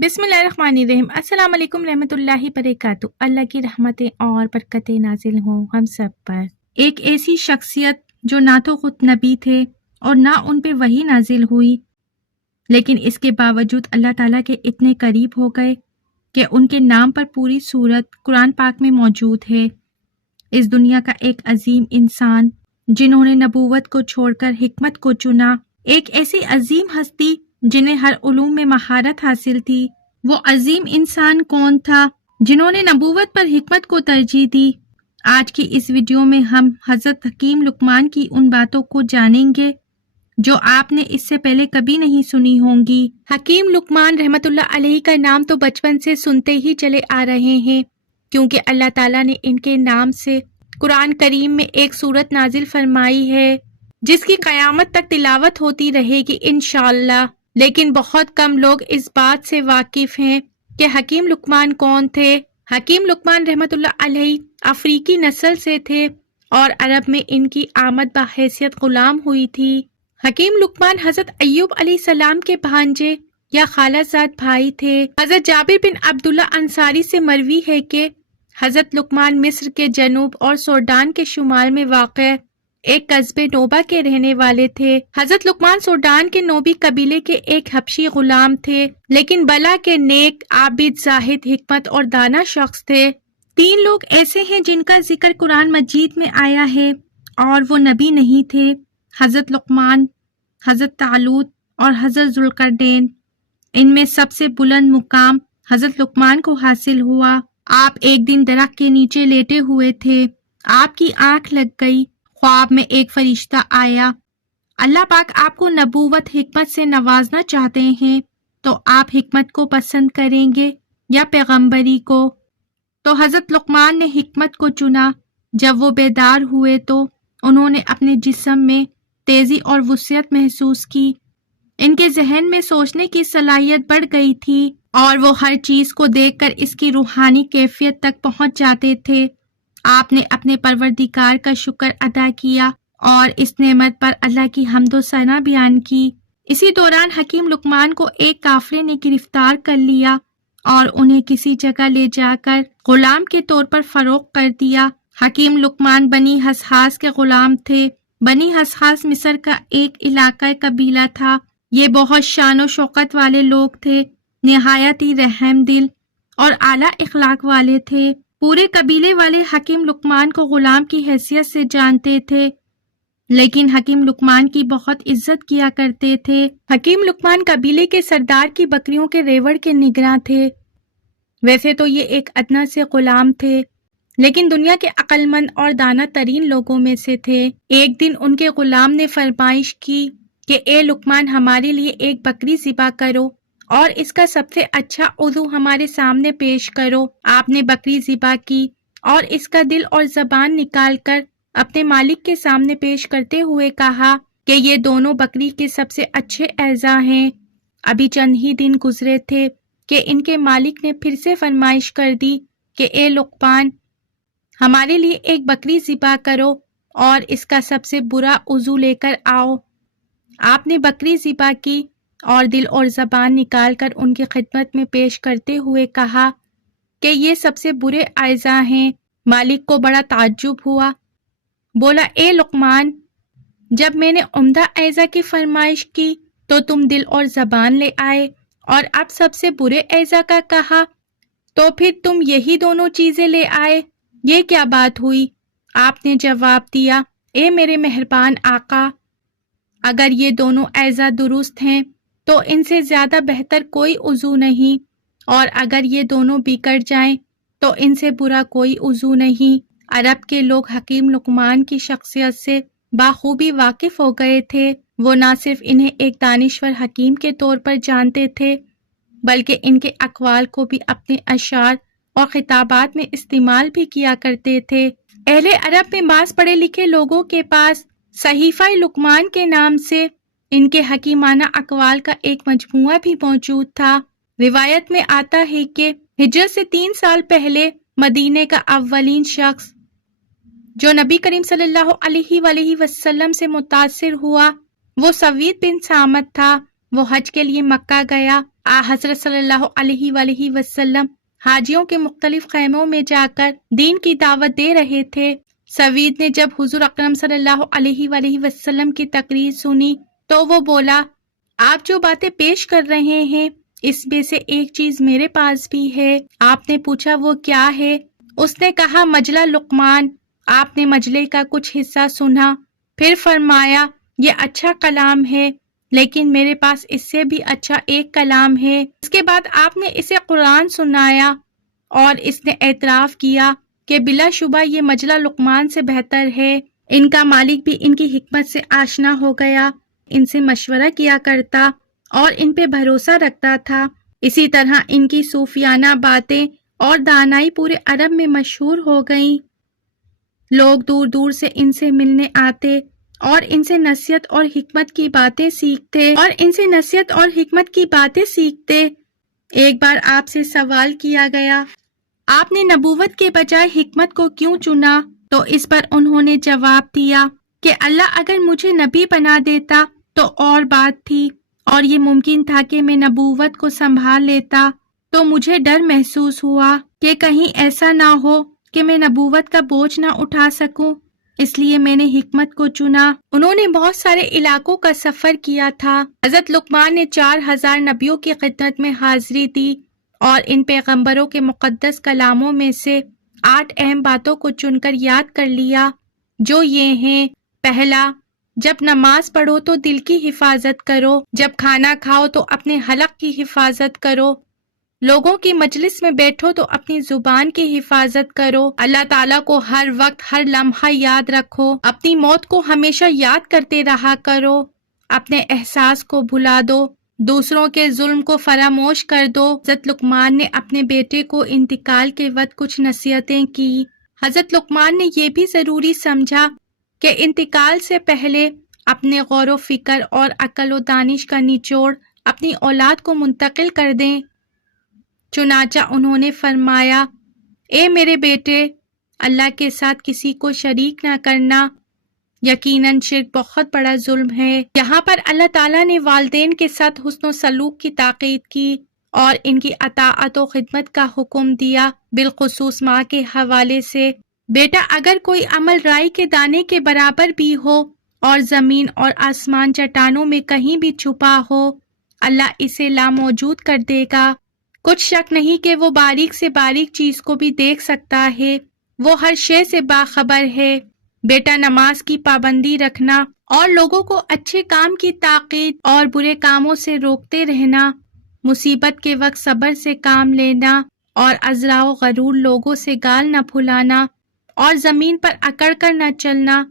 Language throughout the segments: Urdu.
بسم اللہ الرحمن الرحیم۔ السلام علیکم رحمۃ اللہ وبرکاتہ۔ اللہ کی رحمتیں اور برکتیں نازل ہوں ہم سب پر۔ ایک ایسی شخصیت جو نہ تو خود نبی تھے اور نہ ان پہ وحی نازل ہوئی، لیکن اس کے باوجود اللہ تعالیٰ کے اتنے قریب ہو گئے کہ ان کے نام پر پوری سورت قرآن پاک میں موجود ہے۔ اس دنیا کا ایک عظیم انسان جنہوں نے نبوت کو چھوڑ کر حکمت کو چنا، ایک ایسی عظیم ہستی جنہیں ہر علوم میں مہارت حاصل تھی۔ وہ عظیم انسان کون تھا جنہوں نے نبوت پر حکمت کو ترجیح دی؟ آج کی اس ویڈیو میں ہم حضرت حکیم لقمان کی ان باتوں کو جانیں گے جو آپ نے اس سے پہلے کبھی نہیں سنی ہوں گی۔ حکیم لقمان رحمت اللہ علیہ کا نام تو بچپن سے سنتے ہی چلے آ رہے ہیں، کیونکہ اللہ تعالیٰ نے ان کے نام سے قرآن کریم میں ایک سورت نازل فرمائی ہے جس کی قیامت تک تلاوت ہوتی رہے گی انشاءاللہ۔ لیکن بہت کم لوگ اس بات سے واقف ہیں کہ حکیم لقمان کون تھے۔ حکیم لقمان رحمت اللہ علیہ افریقی نسل سے تھے اور عرب میں ان کی آمد بحیثیت غلام ہوئی تھی۔ حکیم لقمان حضرت ایوب علیہ السلام کے بھانجے یا خالہ زاد بھائی تھے۔ حضرت جابر بن عبداللہ انصاری سے مروی ہے کہ حضرت لقمان مصر کے جنوب اور سوڈان کے شمال میں واقع ایک قصبے نوبہ کے رہنے والے تھے۔ حضرت لقمان سوڈان کے نوبی قبیلے کے ایک حبشی غلام تھے، لیکن بلا کے نیک، عابد، زاہد، حکمت اور دانا شخص تھے۔ 3 لوگ ایسے ہیں جن کا ذکر قرآن مجید میں آیا ہے اور وہ نبی نہیں تھے: حضرت لقمان، حضرت طالوت اور حضرت ذوالقرنین۔ ان میں سب سے بلند مقام حضرت لقمان کو حاصل ہوا۔ آپ ایک دن درخت کے نیچے لیٹے ہوئے تھے، آپ کی آنکھ لگ گئی، خواب میں ایک فرشتہ آیا۔ اللہ پاک آپ کو نبوت، حکمت سے نوازنا چاہتے ہیں، تو آپ حکمت کو پسند کریں گے یا پیغمبری کو؟ تو حضرت لقمان نے حکمت کو چنا۔ جب وہ بیدار ہوئے تو انہوں نے اپنے جسم میں تیزی اور وسعت محسوس کی۔ ان کے ذہن میں سوچنے کی صلاحیت بڑھ گئی تھی اور وہ ہر چیز کو دیکھ کر اس کی روحانی کیفیت تک پہنچ جاتے تھے۔ آپ نے اپنے پروردگار کا شکر ادا کیا اور اس نعمت پر اللہ کی حمد و ثنا بیان کی۔ اسی دوران حکیم لقمان کو ایک کافرے نے گرفتار کر لیا اور انہیں کسی جگہ لے جا کر غلام کے طور پر فروخت کر دیا۔ حکیم لقمان بنی حسحاس کے غلام تھے۔ بنی حسحاس مصر کا ایک علاقہ قبیلہ تھا۔ یہ بہت شان و شوکت والے لوگ تھے، نہایت ہی رحم دل اور اعلیٰ اخلاق والے تھے۔ پورے قبیلے والے حکیم لقمان کو غلام کی حیثیت سے جانتے تھے، لیکن حکیم لقمان کی بہت عزت کیا کرتے تھے۔ حکیم لقمان قبیلے کے سردار کی بکریوں کے ریوڑ کے نگراں تھے۔ ویسے تو یہ ایک ادنیٰ سے غلام تھے، لیکن دنیا کے عقل مند اور دانا ترین لوگوں میں سے تھے۔ ایک دن ان کے غلام نے فرمائش کی کہ اے لقمان، ہمارے لیے ایک بکری ذبح کرو اور اس کا سب سے اچھا عضو ہمارے سامنے پیش کرو۔ آپ نے بکری ذبح کی اور اس کا دل اور زبان نکال کر اپنے مالک کے سامنے پیش کرتے ہوئے کہا کہ یہ دونوں بکری کے سب سے اچھے اعضاء ہیں۔ ابھی چند ہی دن گزرے تھے کہ ان کے مالک نے پھر سے فرمائش کر دی کہ اے لقمان، ہمارے لیے ایک بکری ذبح کرو اور اس کا سب سے برا عضو لے کر آؤ۔ آپ نے بکری ذبح کی اور دل اور زبان نکال کر ان کی خدمت میں پیش کرتے ہوئے کہا کہ یہ سب سے برے اعضاء ہیں۔ مالک کو بڑا تعجب ہوا، بولا اے لقمان، جب میں نے عمدہ اعضاء کی فرمائش کی تو تم دل اور زبان لے آئے، اور اب سب سے برے اعضاء کا کہا تو پھر تم یہی دونوں چیزیں لے آئے، یہ کیا بات ہوئی؟ آپ نے جواب دیا، اے میرے مہربان آقا، اگر یہ دونوں اعضاء درست ہیں تو ان سے زیادہ بہتر کوئی عضو نہیں، اور اگر یہ دونوں بگڑ جائیں تو ان سے برا کوئی عضو نہیں۔ عرب کے لوگ حکیم لقمان کی شخصیت سے بخوبی واقف ہو گئے تھے۔ وہ نہ صرف انہیں ایک دانشور حکیم کے طور پر جانتے تھے، بلکہ ان کے اقوال کو بھی اپنے اشعار اور خطابات میں استعمال بھی کیا کرتے تھے۔ اہل عرب میں بعض پڑھے لکھے لوگوں کے پاس صحیفہ لقمان کے نام سے ان کے حکیمانہ اقوال کا ایک مجموعہ بھی موجود تھا۔ روایت میں آتا ہے کہ ہجرت سے 3 سال پہلے مدینے کا اولین شخص جو نبی کریم صلی اللہ علیہ وآلہ وسلم سے متاثر ہوا وہ سوید بن سامت تھا۔ وہ حج کے لیے مکہ گیا۔ حضرت صلی اللہ علیہ وآلہ وسلم حاجیوں کے مختلف خیموں میں جا کر دین کی دعوت دے رہے تھے۔ سوید نے جب حضور اکرم صلی اللہ علیہ وآلہ وسلم کی تقریر سنی تو وہ بولا، آپ جو باتیں پیش کر رہے ہیں اس میں سے ایک چیز میرے پاس بھی ہے۔ آپ نے پوچھا وہ کیا ہے؟ اس نے کہا مجلہ لقمان۔ آپ نے مجلے کا کچھ حصہ سنا، پھر فرمایا یہ اچھا کلام ہے، لیکن میرے پاس اس سے بھی اچھا ایک کلام ہے۔ اس کے بعد آپ نے اسے قرآن سنایا اور اس نے اعتراف کیا کہ بلا شبہ یہ مجلہ لقمان سے بہتر ہے۔ ان کا مالک بھی ان کی حکمت سے آشنا ہو گیا، ان سے مشورہ کیا کرتا اور ان پہ بھروسہ رکھتا تھا۔ اسی طرح ان کی صوفیانہ باتیں اور دانائی پورے عرب میں مشہور ہو گئیں۔ لوگ دور دور سے ان سے ملنے آتے اور ان سے نصیحت اور حکمت کی باتیں سیکھتے ایک بار آپ سے سوال کیا گیا، آپ نے نبوت کے بجائے حکمت کو کیوں چنا؟ تو اس پر انہوں نے جواب دیا کہ اللہ اگر مجھے نبی بنا دیتا تو اور بات تھی، اور یہ ممکن تھا کہ میں نبوت کو سنبھال لیتا، تو مجھے ڈر محسوس ہوا کہ کہیں ایسا نہ ہو کہ میں نبوت کا بوجھ نہ اٹھا سکوں، اس لیے میں نے حکمت کو چنا۔ انہوں نے بہت سارے علاقوں کا سفر کیا تھا۔ حضرت لقمان نے 4000 نبیوں کی خدمت میں حاضری دی اور ان پیغمبروں کے مقدس کلاموں میں سے 8 اہم باتوں کو چن کر یاد کر لیا، جو یہ ہیں: پہلا، جب نماز پڑھو تو دل کی حفاظت کرو، جب کھانا کھاؤ تو اپنے حلق کی حفاظت کرو، لوگوں کی مجلس میں بیٹھو تو اپنی زبان کی حفاظت کرو، اللہ تعالیٰ کو ہر وقت ہر لمحہ یاد رکھو، اپنی موت کو ہمیشہ یاد کرتے رہا کرو، اپنے احساس کو بھلا دو، دوسروں کے ظلم کو فراموش کر دو۔ حضرت لقمان نے اپنے بیٹے کو انتقال کے وقت کچھ نصیحتیں کی۔ حضرت لقمان نے یہ بھی ضروری سمجھا کہ انتقال سے پہلے اپنے غور و فکر اور عقل و دانش کا نچوڑ اپنی اولاد کو منتقل کر دیں۔ چنانچہ انہوں نے فرمایا، اے میرے بیٹے، اللہ کے ساتھ کسی کو شریک نہ کرنا، یقیناً شرک بہت بڑا ظلم ہے۔ یہاں پر اللہ تعالیٰ نے والدین کے ساتھ حسن و سلوک کی تاکید کی اور ان کی اطاعت و خدمت کا حکم دیا، بالخصوص ماں کے حوالے سے۔ بیٹا اگر کوئی عمل رائی کے دانے کے برابر بھی ہو اور زمین اور آسمان چٹانوں میں کہیں بھی چھپا ہو، اللہ اسے لاموجود کر دے گا۔ کچھ شک نہیں کہ وہ باریک سے باریک چیز کو بھی دیکھ سکتا ہے، وہ ہر شے سے باخبر ہے۔ بیٹا نماز کی پابندی رکھنا اور لوگوں کو اچھے کام کی تاکید اور برے کاموں سے روکتے رہنا، مصیبت کے وقت صبر سے کام لینا اور عذرا و غرور لوگوں سے گال نہ پھلانا اور زمین پر اکڑ کر نہ چلنا۔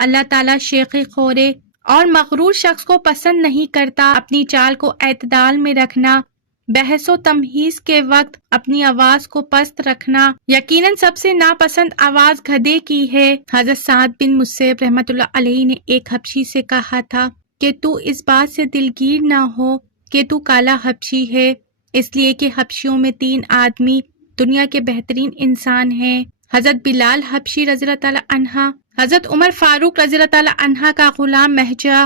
اللہ تعالیٰ شیخ خورے اور مغرور شخص کو پسند نہیں کرتا۔ اپنی چال کو اعتدال میں رکھنا، بحث و تمہیز کے وقت اپنی آواز کو پست رکھنا، یقیناً سب سے ناپسند آواز گدھے کی ہے۔ حضرت سعد بن مسیب رحمۃ اللہ علیہ نے ایک حبشی سے کہا تھا کہ تو اس بات سے دلگیر نہ ہو کہ تو کالا حبشی ہے، اس لیے کہ حبشیوں میں 3 آدمی دنیا کے بہترین انسان ہیں، حضرت بلال حبشی رضی اللہ تعالی عنہ، حضرت عمر فاروق رضی اللہ تعالی عنہ کا غلام مہجہ،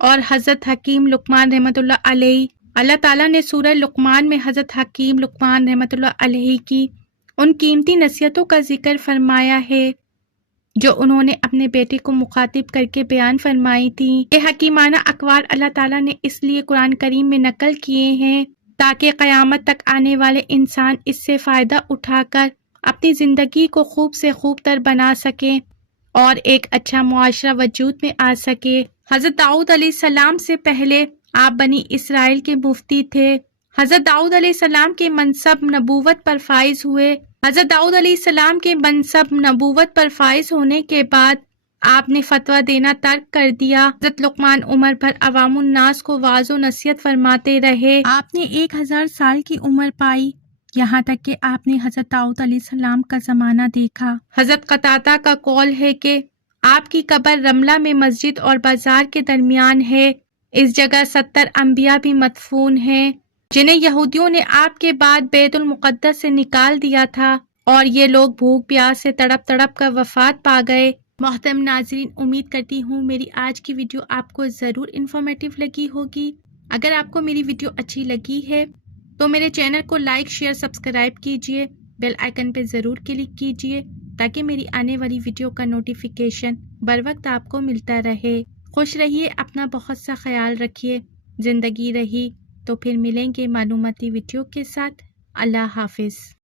اور حضرت حکیم لقمان رحمۃ اللہ علیہ۔ اللہ تعالیٰ نے سورہ لقمان میں حضرت حکیم لقمان رحمۃ اللہ علیہ کی ان قیمتی نصیحتوں کا ذکر فرمایا ہے جو انہوں نے اپنے بیٹے کو مخاطب کر کے بیان فرمائی تھیں۔ یہ حکیمانہ اقوال اللہ تعالیٰ نے اس لیے قرآن کریم میں نقل کیے ہیں تاکہ قیامت تک آنے والے انسان اس سے فائدہ اٹھا کر اپنی زندگی کو خوب سے خوب تر بنا سکیں اور ایک اچھا معاشرہ وجود میں آ سکے۔ حضرت داؤد علیہ السلام سے پہلے آپ بنی اسرائیل کے مفتی تھے۔ حضرت داؤد علیہ السلام کے منصب نبوت پر فائز ہوئے۔ حضرت داؤد علیہ السلام کے منصب نبوت پر فائز ہونے کے بعد آپ نے فتویٰ دینا ترک کر دیا۔ حضرت لقمان عمر بھر عوام الناس کو واعظ و نصیحت فرماتے رہے۔ آپ نے 1000 سال کی عمر پائی، یہاں تک کہ آپ نے حضرت داؤد علیہ السلام کا زمانہ دیکھا۔ حضرت قتادہ کا قول ہے کہ آپ کی قبر رملہ میں مسجد اور بازار کے درمیان ہے۔ اس جگہ 70 انبیاء بھی مدفون ہیں جنہیں یہودیوں نے آپ کے بعد بیت المقدس سے نکال دیا تھا، اور یہ لوگ بھوک پیاس سے تڑپ تڑپ کر وفات پا گئے۔ محترم ناظرین، امید کرتی ہوں میری آج کی ویڈیو آپ کو ضرور انفارمیٹیو لگی ہوگی۔ اگر آپ کو میری ویڈیو اچھی لگی ہے تو میرے چینل کو لائک شیئر سبسکرائب کیجئے، بیل آئیکن پہ ضرور کلک کیجئے تاکہ میری آنے والی ویڈیو کا نوٹیفیکیشن بر وقت آپ کو ملتا رہے۔ خوش رہیے، اپنا بہت سا خیال رکھیے۔ زندگی رہی تو پھر ملیں گے معلوماتی ویڈیو کے ساتھ۔ اللہ حافظ۔